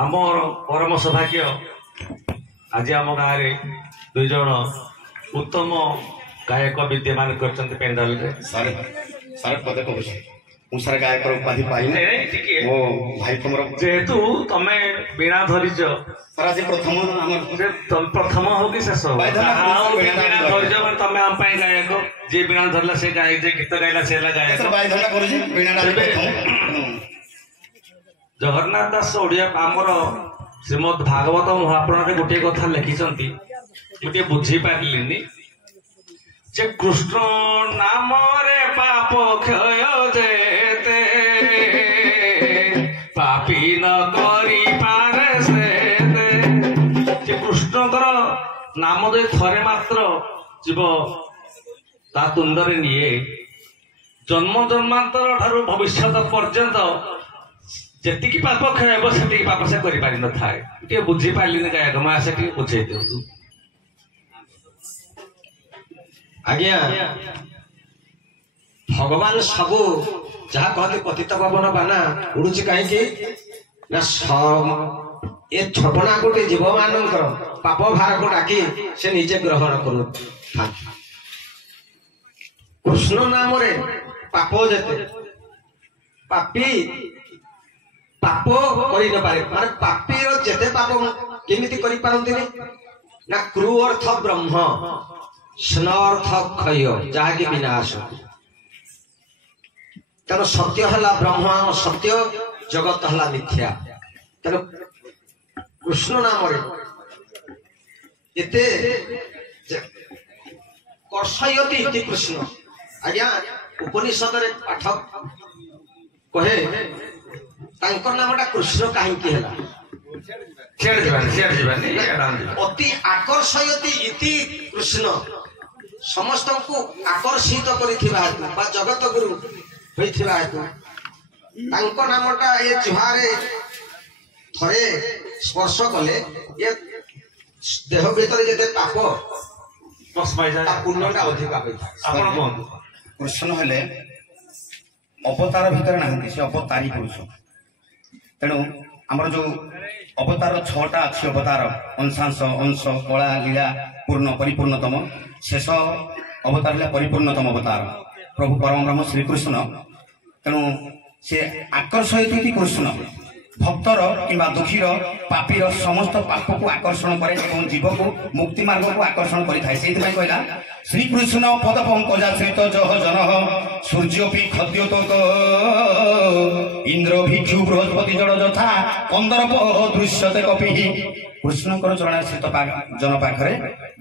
आमर परम सौभाग्य आज आम गाँव में दुई जन उत्तम गायक विद्यमान कर पेंडाल सारे सारे पदे कहूँ मुसार गायक उपाधि पाई मो भाई तुम जेहेतु तमे वीणा धरीच सर आज प्रथम प्रथम हो कि शेष वीणा धरीच तमे आम गायक जे वीणा धरला से गायक जे गीत गाइला से गायक जगन्नाथ दास ओडिया आमर श्रीमद भागवत महापुराण गोटे कथा लिखिं गोटे बुझी पारे जे कृष्ण नाम रे पाप क्षय जेते पापी न करी पारे से कृष्णकर नाम दे थरे मात्र जीव ता तुंडरे निये जन्म जन्मांतर ठारू भविष्य पर्यंत जेतिकी पाप क्षय हे से पाप से करि पारि न थाए बुझी पारिली गायक मैं आसे बुझे दिंतु आज्ञा भगवान सबू जहाँ कहते पतित पवन बाना उड़ुची कहीं ये छपना गोटे जीव मान पाप भार को डाकी से निजे ग्रहण करू कृष्ण नाम रे पाप जेते पापी पाप करि न पारे माने पापी रो जेते पाप केमिति करि पारंती ना क्रू अर्थ ब्रह्म स्नर्थ क्षय जहाँकि विनाश तेणु सत्य है ब्रह्म सत्य जगत है मिथ्या तेणु कृष्ण नाम एते कर्षयति कृष्ण आज्ञा उपनिषद पाठ कहे नामटा कृष्ण कहीं अति आकर्षयति इति कृष्ण समस्त को आकर्षित कर जगत गुरु होता हेतु नामटा ये जुहारे थरे स्पर्श कले ये देह भीतर जिते पाप पुण्यटा अधिक कृष्ण हेले अवतार भितर ना से अवतारी पुरुष तेणु आमर जो अवतार 6टा अच्छी अवतार अंशांश अंश कला लीला पूर्ण परिपूर्णतम शेष अवतार है परिपूर्णतम अवतार प्रभु परम ब्रह्म श्रीकृष्ण तेणु से आकर्षित कृष्ण भक्तर किंबा दुखीर पापीर समस्त पाप को आकर्षण करे जीव को मुक्ति मार्ग को आकर्षण करें कहला श्रीकृष्ण पद पंकजाश्रित जह जन सूर्योपी खद्योत इंद्र भिक्षु बृहस्पति जड़ यथा कंदर्प दृश्यते कपि कृष्णकर चरणाश्रित जन पाखरे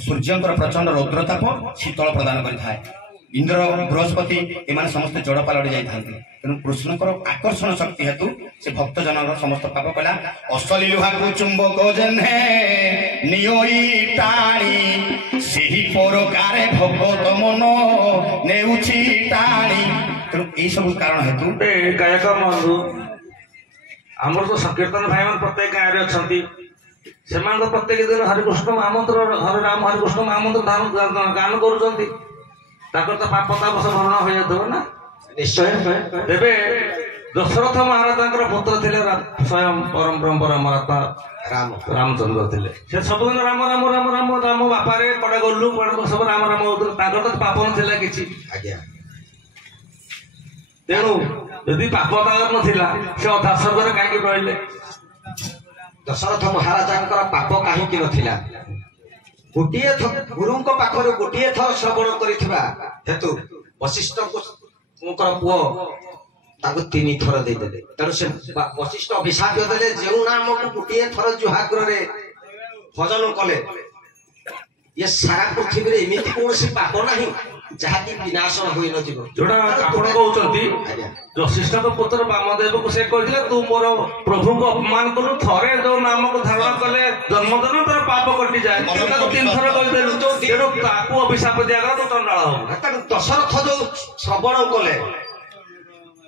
सूर्यंकर प्रचंड रौद्रताप शीतल प्रदान करें इंद्र बृहस्पति एमाने समस्त जड़ पालटि जाते तेणु कृष्णकर आकर्षण शक्ति हेतु से भक्त जनर समस्त पाप कला अश्ली लुहा को चुंबक जेन्हे नियोई टाणी सेही प्रकारे भगवत मन नेउछि टाणी तेणु यही सब कारण हेतु गायक बंधु आमर तो संकीर्तन भाई मान प्रत्येक गाँव में अच्छा से प्रत्येक दिन हरिकृष्ण महामंत्र हरे राम हरिकृष्ण महामंत्र गान करुँच तो पाप ताप सब भरण हो जाता ना निश्चय तेरे दशरथ महाराज पुत्र थे स्वयं परम ब्रह्म रामात्मा रामचंद्र थे सब दिन राम राम राम राम राम बापारे कड़े गलु कड़े सब राम राम होता तो पाप ना कि तेणु यदि पाप नाला से अधा स्वर्ग कहीं रहिले दशरथ महाराज पाप कहीं नथिला गोटे गुरु पाखर गोटे थर श्रवण करिथिबा हेतु वशिष्ठ पुओ ताको 3 थर देदेले तेणु से वशिष्ठ अभिशाप देले जो नाम को गोटे थर जुहाग्र रे भजन कले ये सारा पृथ्वी रे एमिति कोनोसी पाप नाही जहाँकि विनाश होई न जीव जोड़ा आपण कहउचंती वशिष्ठ पुत्र वामदेव को से कहले तू मोर प्रभु को अपमान करू थरे जो नाम को धारण कले जन्मदिन तर पाप कटि जाए ताको 3 थर कहि देलु तो तेरो ताको अभिशाप दियागला तो चंडाल हो दशरथ जो श्रवण कले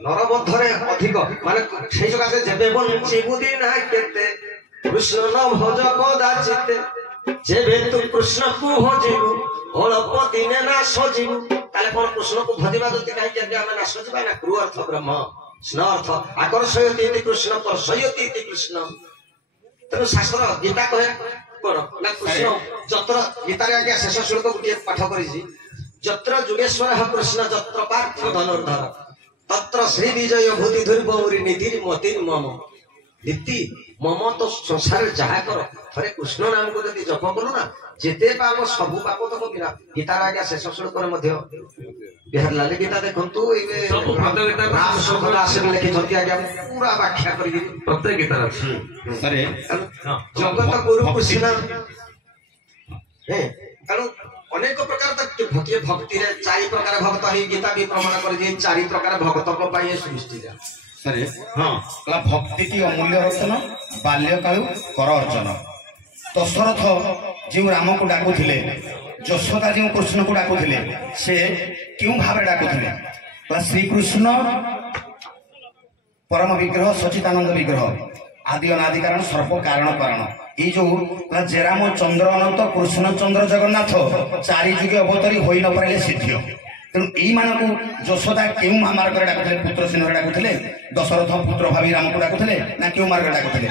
नरबद्धरे अधिक माने सेई जगह जेबे बंची बुद्धि ना केते कृष्ण न भज कदाचित जेबे तू कृष्ण को भजिबु अल्प दिने ना सजीबु ताले कोन कृष्ण को भजिबा जति काई जे आमे ना सजीबा ना क्रू अर्थ ब्रह्म स्न अर्थ आकर्षयति इति कृष्ण कर्षयति इति कृष्ण ତେଣୁ ଶାସ୍ତ୍ର ଗୀତା କହେ କଣ ନା କୃଷ୍ଣ ଯତ୍ର ଗୀତାରେ ଆଜ୍ଞା ଶେଷ ଶ୍ଲୋକ ଗୋଟିଏ ପାଠ କରିଛି ଯତ୍ର ଯୁଗେଶ୍ୱର କୃଷ୍ଣ ଯତ୍ର ପାର୍ଥ ଧନୁର୍ଧର ତତ୍ର ଶ୍ରୀ ବିଜୟ ଭୂତି ଧୁର୍ଭୌରି ନିଧିର୍ ମତିର୍ ମମ ନୀତି ମମ ତ ସଂସାରରେ ଯାହା କର ଥରେ କୃଷ୍ଣ ନାମକୁ ଯଦି ଜପ କଲୁ ନା ଯେତେ ପାପ ସବୁ ପାପ ତକ ବିନା ଗୀତାର ଆଜ୍ଞା ଶେଷ ଶ୍ଲୋକରେ ମଧ୍ୟ ବିହାର ଲାଲି ଗୀତା ଦେଖନ୍ତୁ ଏବେ ରାମ ଶୋଭନ ଆସିଲେ ଲେଖିଛନ୍ତି ଆଜ୍ଞା ପୁରା ବ୍ୟାଖ୍ୟା କରିକି ପ୍ରତ୍ୟେକ ଗୀତାରେ ଅଛି। ସାରେ ଜଗତ ଗୁରୁ କୃଷ୍ଣ ତେଣୁ ଅନେକ ପ୍ରକାର ଭକ୍ତିରେ 4 ପ୍ରକାର ଭକ୍ତ ହେଇ ଗୀତା ବି ପ୍ରମାଣ କରିଛି 4 ପ୍ରକାର ଭକ୍ତଙ୍କ ପାଇଁ ଏ ସୃଷ୍ଟିରେ ସାରେ ଭକ୍ତିଟି ଅମୂଲ୍ୟ ରତନ ବାଲ୍ୟକାଳୁ କର ଅର୍ଜନ। ଦଶରଥ ଯେଉଁ ରାମକୁ ଡାକୁଥିଲେ ଯଶୋଦା ଯେଉଁ କୃଷ୍ଣକୁ ଡାକୁଥିଲେ ସେ କେଉଁ ଭାବେ ଡାକୁଥିଲେ ଶ୍ରୀକୃଷ୍ଣ ପରମ ବିଗ୍ରହ ସଚିତାନନ୍ଦ ବିଗ୍ରହ ଆଦି ଅନାଦି କାରଣ ସର୍ବ କାରଣ କାରଣ ଏଇ ଯୋଉ ଜେରାମ ଚନ୍ଦ୍ର ଅନନ୍ତ କୃଷ୍ଣ ଚନ୍ଦ୍ର ଜଗନ୍ନାଥ 4 ଯୁଗେ ଅବତରୀ ହୋଇ ନ ପାରିଲେ ସିଦ୍ଧ। ତେଣୁ ଏଇମାନଙ୍କୁ ଯଶୋଦା କେଉଁ ମାର୍ଗରେ ଡାକୁଥିଲେ ପୁତ୍ର ସିଂହରେ ଡାକୁଥିଲେ ଦଶରଥ ପୁତ୍ର ଭାବି ରାମକୁ ଡାକୁଥିଲେ ନା କେଉଁ ମାର୍ଗରେ ଡାକୁଥିଲେ?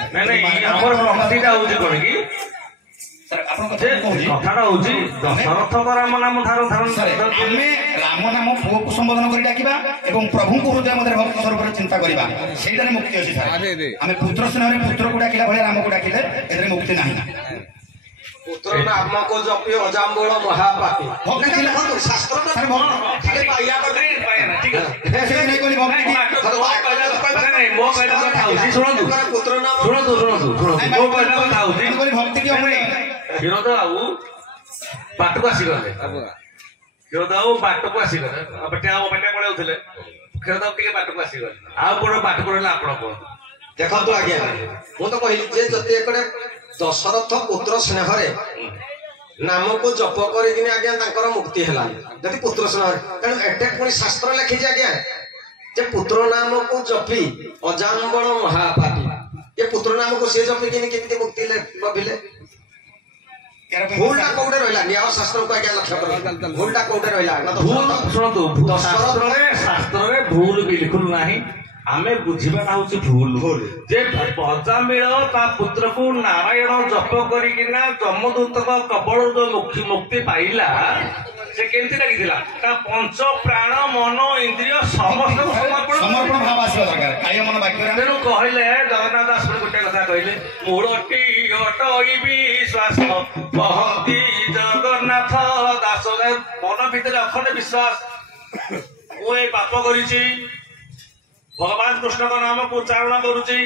କଥାଟା ହଉଛି ଦଶରଥଙ୍କ ରାମ ନାମ ଆମେ ରାମ ନାମ ପୁଅକୁ ସମ୍ବୋଧନ କରି ଡାକିବା ଏବଂ ପ୍ରଭୁଙ୍କୁ ହୃଦୟ ମଧ୍ୟରେ ଭକ୍ତି ସ୍ୱରୂପରେ ଚିନ୍ତା କରିବା ସେଇଟାରେ ମୁକ୍ତି ଅଛି। ଆମେ ପୁତ୍ର ସ୍ନେହରେ ପୁତ୍ରକୁ ଡାକିଲା ଭଳିଆ ରାମକୁ ଡାକିଲେ ଏଥିରେ ମୁକ୍ତି ନାହିଁ। ପୁତ୍ର ନାମକୁ ଜପି ଅଜାମ୍ବଳ ମହାପାପୀ କ୍ଷୀରୋଦ ବାବୁ ବାଟକୁ ଆସିଗଲେ କ୍ଷୀରୋଦ ବାବୁ ବାଟକୁ ଆସିଗଲେ ବେଟିଆ ପଳଉଥିଲେ କ୍ଷୀରୋଦ ବାବୁ ଟିକେ ବାଟକୁ ଆସିଗଲେ ଆଉ କଣ ବାଟକୁ ରହିଲେ ଆପଣ କୁହନ୍ତୁ। ଦେଖନ୍ତୁ ଆଜ୍ଞା ମୁଁ ତ କହିଲି ଯେ ଯଦି ଏକଡେ ଦଶରଥ ପୁତ୍ର ସ୍ନେହରେ ନାମକୁ ଜପ କରିକିନି ଆଜ୍ଞା ତାଙ୍କର ମୁକ୍ତି ହେଲାନି ଯଦି ପୁତ୍ର ସ୍ନେହରେ ତେଣୁ ଏଟେ ପୁଣି ଶାସ୍ତ୍ର ଲେଖିଛି ଆଜ୍ଞା ଯେ ପୁତ୍ର ନାମକୁ ଜପି ଅଜାମ୍ବଳ ମହାପାପୀ ଏ ପୁତ୍ର ନାମକୁ ସିଏ ଜପିକିନି କେମିତି ମୁକ୍ତି ଲଭିଲେ? ଭୁଲଟା କୋଉଠି ରହିଲା ନ୍ୟାୟ ଶାସ୍ତ୍ରକୁ ଆଜ୍ଞା ଲକ୍ଷ୍ୟ କର ଭୁଲଟା କୋଉଠି ରହିଲା? ଶୁଣନ୍ତୁ ଶାସ୍ତ୍ରରେ ଭୁଲ ବିଲକୁଲ ନାହିଁ ଆମେ ବୁଝିବାଟା ହଉଛି ଭୁଲ ଯେ ଅଜାମିଳ ତା ପୁତ୍ରକୁ ନାରାୟଣ ଜପ କରିକିନା ଯମଦୂତଙ୍କ କବଳରୁ ଯୋଉ ମୁକ୍ତି ପାଇଲା ସେ କେମିତି ଲାଗିଥିଲା ତା ପଞ୍ଚ ପ୍ରାଣ ମନ ଇନ୍ଦ୍ରିୟ ସମସ୍ତଙ୍କୁ ସମର୍ପଣ ଭାବ ଆସିବା ଦରକାର କାୟ ମନ ବାକ୍ୟ। ତେଣୁ କହିଲେ ଜଗନ୍ନାଥ ଦାସ ଗୋଟେ କଥା କହିଲେ ମୂଳଟି ଅଟଇ ବିଶ୍ୱାସ କହନ୍ତି ଜଗନ୍ନାଥ ଦାସ ମନ ଭିତରେ ଅଖଣ୍ଡ ବିଶ୍ୱାସ ମୁଁ ଏଇ ପାପ କରିଛି ଭଗବାନ କୃଷ୍ଣଙ୍କ ନାମକୁ ଉଚ୍ଚାରଣ କରୁଛି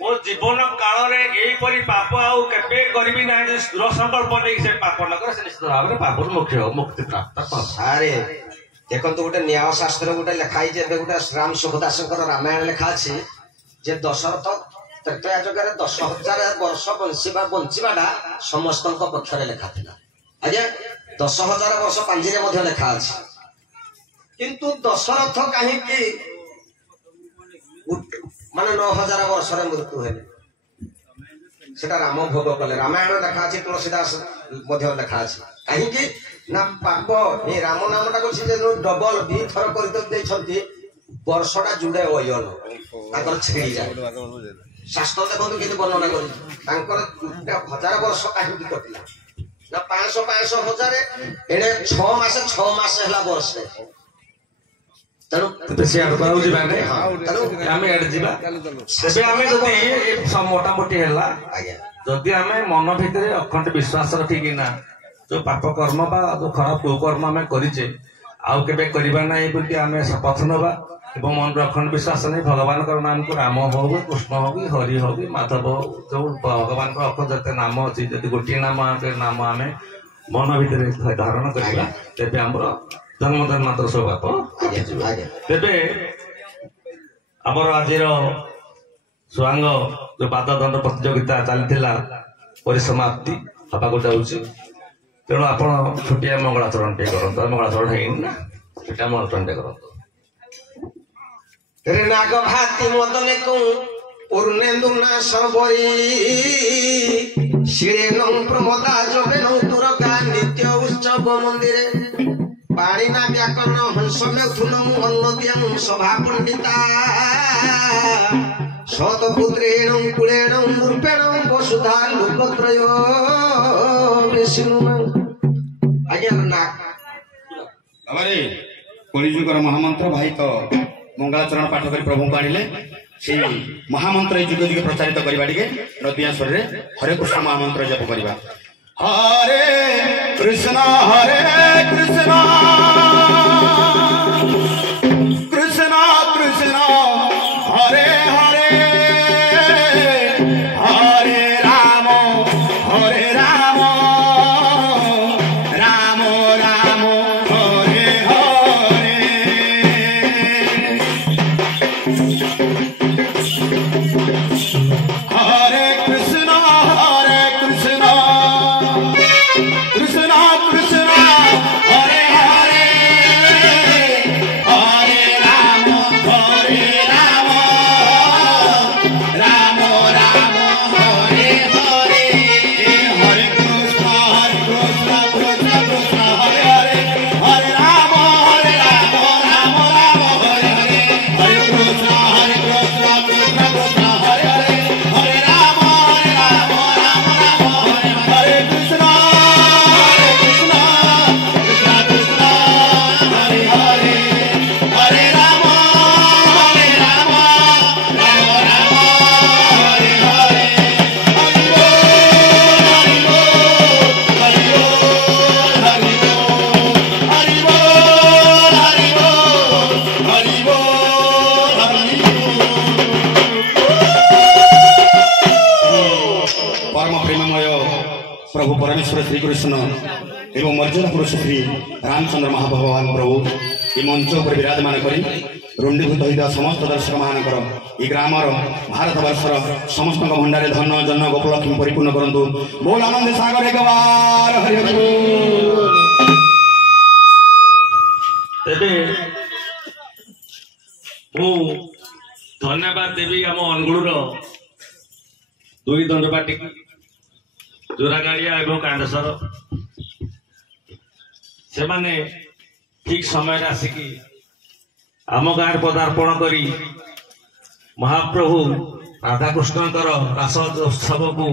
ମୋ ଜୀବନ କାଳରେ ଏଇପରି ପାପ ଆଉ କେବେ କରିବି ନାହିଁ ଯଦି ଦୃଢ ସଂକଳ୍ପ ନେଇକି ସେ ପାପ ନ କରେ ସେ ନିଶ୍ଚିତ ଭାବରେ ପାପରୁ ମୁକ୍ତି ପ୍ରାପ୍ତ ସାରେ ଦେଖନ୍ତୁ ଗୋଟେ ନ୍ୟାୟ ଶାସ୍ତ୍ର ଗୋଟେ ଲେଖା ହେଇଛି ଏବେ ଗୋଟେ ରାମ ସୁଖଦାସଙ୍କର ରାମାୟଣ ଲେଖା ଅଛି ଯେ ଦଶରଥ ତ୍ରେତୟା ଯୁଗରେ 10,000 ବର୍ଷ ବଞ୍ଚିବାଟା ସମସ୍ତଙ୍କ ପକ୍ଷରେ ଲେଖା ଥିଲା ଆଜ୍ଞା 10,000 ବର୍ଷ ପାଞ୍ଜିରେ ମଧ୍ୟ ଲେଖା ଅଛି କିନ୍ତୁ ଦଶରଥ କାହିଁକି ମାନେ 9,000 ବର୍ଷରେ ମୃତ୍ୟୁ ହେଲେ সেটা রাম ভোগ কলে রামায়ণ লেখা আছে তুলসীদাস মধ্যে লেখা আছে কাহিঁকি না পাপ এই রাম নামটাকে সে যে ডবল দুই থর করে ଦେଇଛନ୍ତି ବର୍ଷଟା ଯୁଡେ ଅୟନ ତାଙ୍କର ଛିଡ଼ି ଯାଏ ଶାସ୍ତ୍ର ଦେଖନ୍ତୁ କେମିତି ବର୍ଣ୍ଣନା କରିଛି ତାଙ୍କର 1,000 ବର୍ଷ କାହିଁକି କଟିଲା ନା 500 1000 ଏଣେ 6 ମାସ ହେଲା ବର୍ଷେ ତେଣୁ ସେ ଆଡକୁ ଆଉ ଯିବା ଆମେ ଆଡେ ଯିବା ତେବେ ଆମେ ଯଦି ମୋଟାମୋଟି ହେଲା ଯଦି ଆମେ ମନ ଭିତରେ ଅଖଣ୍ଡ ବିଶ୍ୱାସ ରଖିକିନା ଯୋଉ ପାପ କର୍ମ ବା ଯୋଉ ଖରାପ କୁକର୍ମ ଆମେ କରିଛେ ଆଉ କେବେ କରିବା ନାହିଁ ବୋଲି ଆମେ ଶପଥ ନେବା ଏବଂ ମନରେ ଅଖଣ୍ଡ ବିଶ୍ୱାସ ନେଇ ଭଗବାନଙ୍କର ନାମକୁ ରାମ ହଉ କୃଷ୍ଣ ହଉ କି ହରି ହଉ କି ମାଧବ ହଉ ଯୋଉ ଭଗବାନଙ୍କର ଅଖଣ୍ଡ ଯେତେ ନାମ ଅଛି ଯଦି ଗୋଟିଏ ନାମ ଆମେ ମନ ଭିତରେ ଧାରଣ କରିବା ତେବେ ଆମର ଜନ୍ମଜନ୍ମାନ୍ତର ସବୁ ପାପ ତେବେ ଆମର ଆଜିର ସ୍ୱାଙ୍ଗ ଯୋଉ ପାଦଦଣ୍ଡ ପ୍ରତିଯୋଗିତା ଚାଲିଥିଲା ପରିସମାପ୍ତି ହେବାକୁ ଯାଉଛି ତେଣୁ ଆପଣ ଛୋଟିଆ ମଙ୍ଗଳାଚରଣ ଟିକେ କରନ୍ତୁ ମଙ୍ଗଳାଚରଣ ହେଇନି ନା ଛୋଟିଆ ମଙ୍ଗଳାଚରଣ ଟିକେ କରନ୍ତୁ ନାଗ ଭାତି ମଦନେ ପୂର୍ଣ୍ଣେନ୍ଦୁ ନା ସବରୀ ଶିଳେ ନଂ ପ୍ରମୋଦା ଯୋଗେ ନଂ ତୁରକା ନିତ୍ୟ ଉତ୍ସବ ମନ୍ଦିରେ ପାଣି ନା ବ୍ୟାକରଣ ହଂସ ମେଥୁନ ଅନ୍ନଦ୍ୟଂ ସଭା ପଣ୍ଡିତା शतपुत्रेण कुलेण नृपेण वसुधा लोकत्रय विष्णु आज्ञा ना अरे कलिजुगर महामंत्र भाई तो मंगलाचरण पाठ कर प्रभु को आणिले से महामंत्र युग युग प्रचारित करवा टिके नदिया स्वर रे हरे कृष्ण महामंत्र जप करवा हरे कृष्ण कृष्ण कृष्ण हरे हरे हरे राम राम राम हरे हरे हरे कृष्ण कृष्ण कृष्ण हरे हरे हरे राम राम राम हरे हरे हरे कृष्ण कृष्ण कृष्ण हरे हरे हरे राम राम राम हरे हरे हरे कृष्ण कृष्ण कृष्ण हरे हरे हरे राम राम राम हरे हरे कृष्ण कृष्ण कृष्ण हरे हरे हरे राम राम राम हरे हरे हरि बोल हरि बोल हरि बोल हरि बोल हरि बोल परम प्रेममय प्रभु परमेश्वर श्री कृष्ण एवं मर्यादा पुरुष श्री रामचंद्र महाभगवान प्रभु ये मंच पर विराजमान करी रुंडीभूत होता समस्त दर्शक मानकर ये ग्रामर भारत वर्षर समस्त भंडारे धन जन गोकुलक्ष्मी परिपूर्ण करंतु बोल आनंद सागर एक बार हरि हरि बोल। तेबे मु धन्यवाद देवी आम अनुगुल दुई दंडपाटी जोरागाड़िया एवं कांडेश्वर से माने ठीक समय आसिकी आम गाँव पदार्पण करी महाप्रभु राधाकृष्णकर रास उत्सव को